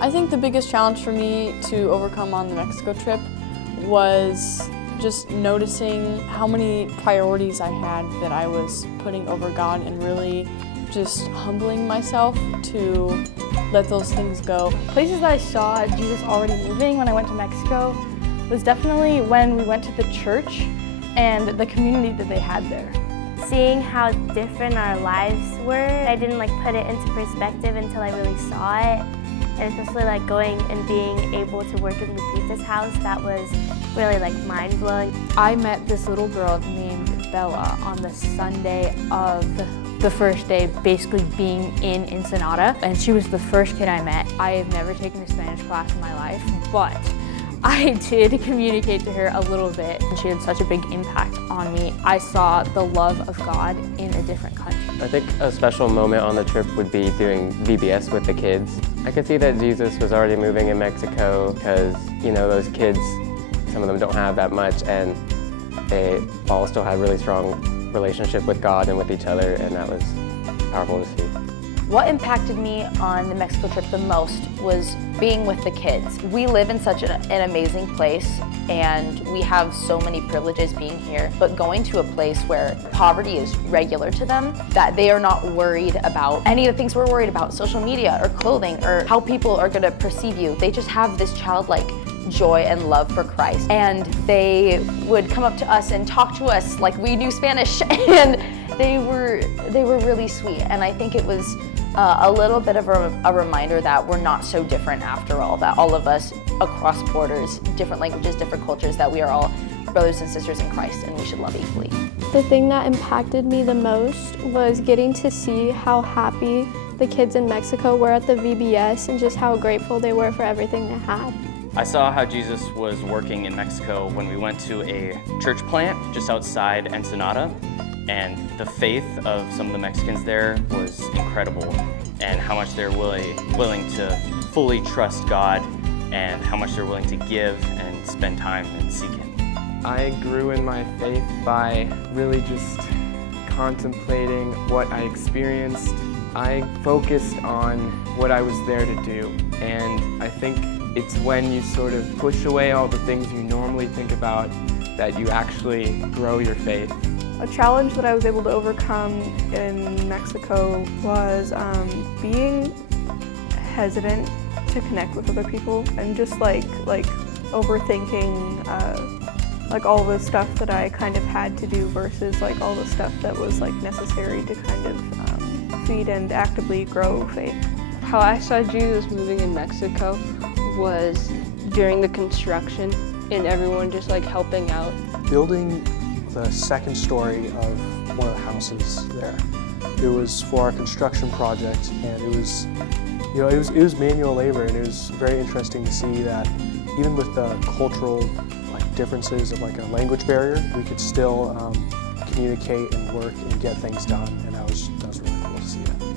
I think the biggest challenge for me to overcome on the Mexico trip was just noticing how many priorities I had that I was putting over God, and really just humbling myself to let those things go. Places that I saw Jesus already moving when I went to Mexico was definitely when we went to the church and the community that they had there. Seeing how different our lives were, I didn't put it into perspective until I really saw it. And especially going and being able to work in Lupita's house, that was really mind-blowing. I met this little girl named Bella on the Sunday of the first day basically being in Ensenada, and she was the first kid I met. I have never taken a Spanish class in my life, but I did communicate to her a little bit, and she had such a big impact on me. I saw the love of God in a different country. I think a special moment on the trip would be doing VBS with the kids. I could see that Jesus was already moving in Mexico because, those kids, some of them don't have that much, and they all still had really strong relationship with God and with each other, and that was powerful to see. What impacted me on the Mexico trip the most was being with the kids. We live in such an amazing place, and we have so many privileges being here, but going to a place where poverty is regular to them, that they are not worried about any of the things we're worried about, social media or clothing or how people are gonna perceive you. They just have this childlike joy and love for Christ. And they would come up to us and talk to us like we knew Spanish, and they were really sweet. And I think it was a little bit of a reminder that we're not so different after all, that all of us across borders, different languages, different cultures, that we are all brothers and sisters in Christ, and we should love equally. The thing that impacted me the most was getting to see how happy the kids in Mexico were at the VBS and just how grateful they were for everything they had. I saw how Jesus was working in Mexico when we went to a church plant just outside Ensenada, and the faith of some of the Mexicans there was incredible, and how much they're willing to fully trust God, and how much they're willing to give and spend time and seek Him. I grew in my faith by really just contemplating what I experienced. I focused on what I was there to do, and I think it's when you sort of push away all the things you normally think about that you actually grow your faith. A challenge that I was able to overcome in Mexico was being hesitant to connect with other people, and just overthinking all the stuff that I kind of had to do versus all the stuff that was necessary to kind of feed and actively grow faith. How I saw Jesus moving in Mexico was during the construction, and everyone just helping out. Building the second story of one of the houses there. It was for our construction project, and it was manual labor, and it was very interesting to see that even with the cultural differences of a language barrier, we could still communicate and work and get things done, and that was really cool to see that.